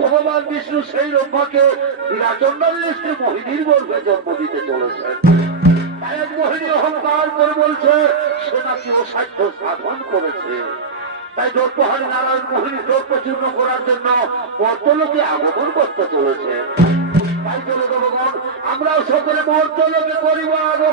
ভগবান বিষ্ণু সেই রূপকে মোহিনীর গর্ভে জন্ম দিতে চলেছেন। মোহিনী অহংকার করে বলছে সে নাকি অসাধ্য সাধন করেছে, তাই দ্রৌপদী নারায়ণ মোহিনী দ্রৌপচূর্ণ করার জন্য মর্তলোকে আগমন করতে চলেছে। তাই চলে দেবগণ আমরাও সকলে মর্তলোকে করিব আগমন।